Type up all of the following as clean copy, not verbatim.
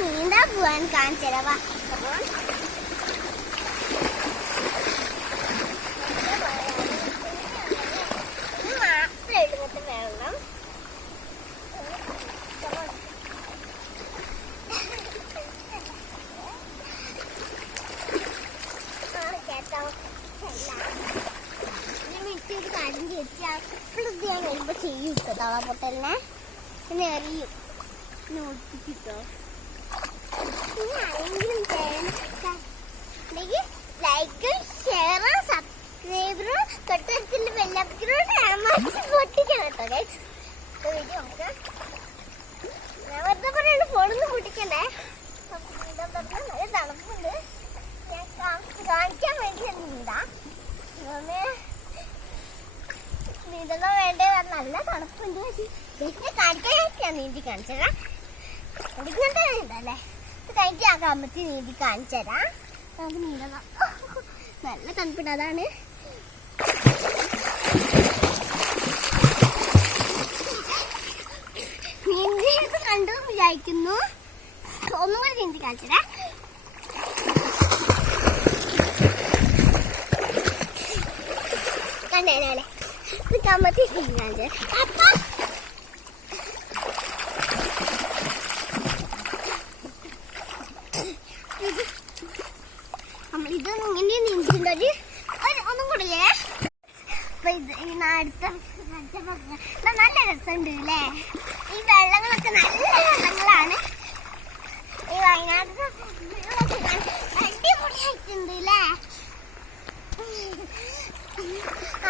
നീന്താൻ പോവാൻ കാണിച്ചരവാ മാത്രം എടുത്തിട്ട് വെള്ളം ഒരു കാര്യം ചോദിച്ചാൽ ഇപ്പോഴത്തെ ഞാൻ വരുമ്പോ ചെയ്യും തവള പൊട്ടലിനെ പിന്നെ എറിയും നോട്ടിട്ടോ പിന്നെ ആരെങ്കിലും ലൈക്കും ഷെയറും സബ്സ്ക്രൈബറും തൊട്ടടുത്തുള്ള ബെല്ലൈക്കനും പൊട്ടിക്കണം കേട്ടോ ഗൈസ്. വീഡിയോ നോക്കാം. ഞാൻ വെറുതെ പറയുന്നത് ഫോണൊന്നും പൊട്ടിക്കണ്ടേ. നല്ല തണുപ്പുണ്ട്. ഞാൻ കാണിക്കാൻ വേണ്ടി നീന്താ നീന്തണം വേണ്ടേ. നല്ല തണുപ്പുണ്ട്. പക്ഷേ കാണിക്കാൻ ഞാൻ നീന്തി കാണിച്ചതാ. കുടിക്കണ്ടേ നീന്തല്ലേ. ഇത് കഴിഞ്ഞിട്ട് ആ കമ്പത്തി നീന്തി കാണിച്ചതാ. നമുക്ക് നീന്തണം. നല്ല തണുപ്പുണ്ട്. അതാണ് നീന്തിയത് കണ്ടു വിചാരിക്കുന്നു. ഒന്നും കൂടി നീന്തി കാണിച്ചതാ. കണ്ടേനെ കമ്പത്തി നീന്തി കാണിച്ചത്. അപ്പൊ നമ്മളിതൊന്നും ഇങ്ങനെ നീന്തിണ്ടൊരു ഒന്നും കൂടിയേ. അപ്പൊ ഇത് അടുത്ത നല്ല രസമുണ്ട് അല്ലേ. ഈ വെള്ളങ്ങളൊക്കെ നല്ല വെള്ളങ്ങളാണ്. ഈ വയനാട്ടിലെ അടിപൊളിയായിട്ടുണ്ട് അല്ലേ.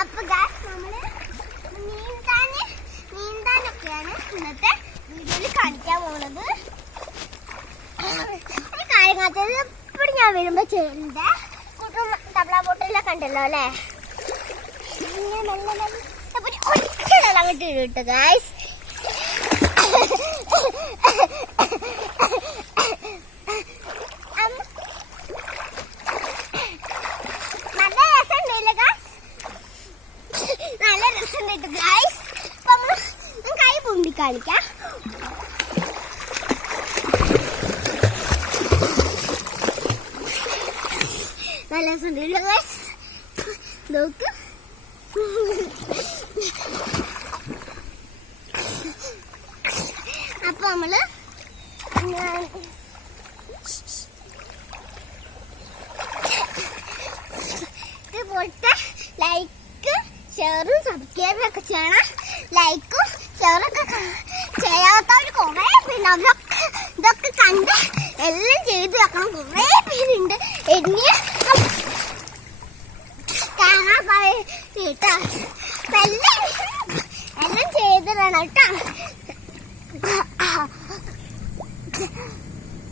അപ്പൊ നമ്മള് നീന്താനൊക്കെയാണ് ഇന്നത്തെ വീഡിയോയിൽ കാണിക്കാൻ പോണത്. ഒരു കാര്യം കാണിച്ചത് എപ്പോഴും ഞാൻ വരുമ്പോ ചെയ്യുന്നുണ്ട്. കൂട്ടും തബല ബോട്ടിലൊക്കെ ഉണ്ടല്ലോ അല്ലേ. ഒരിക്കലും അങ്ങോട്ട് ഇട്ടു ഗൈസ്. നല്ല രസമുണ്ടല്ലേ ഗൈസ്. നല്ല രസമുണ്ട് ഗൈസ്. അപ്പൊ നമ്മള് കൈ പൊന്തി കാണിക്കാം. നല്ല രസമുണ്ടല്ലോ ഗൈസ്. നോക്ക്. അപ്പൊ നമ്മള് ഇതുപോലത്തെ ലൈക്ക് ഷെയറും സബ്സ്ക്രൈബും ഒക്കെ ചെയ്യണം. ലൈക്കും ഷെയറൊക്കെ ചെയ്യാത്തവർ കുറെ പേരുണ്ട്. ഇതൊക്കെ കണ്ട് എല്ലാം ചെയ്ത് വെക്കണം. കുറെ പേരുണ്ട്. എന്നെ കാണാൻ കേട്ടോ. എല്ലാം ചെയ്തിടണം കേട്ടോ.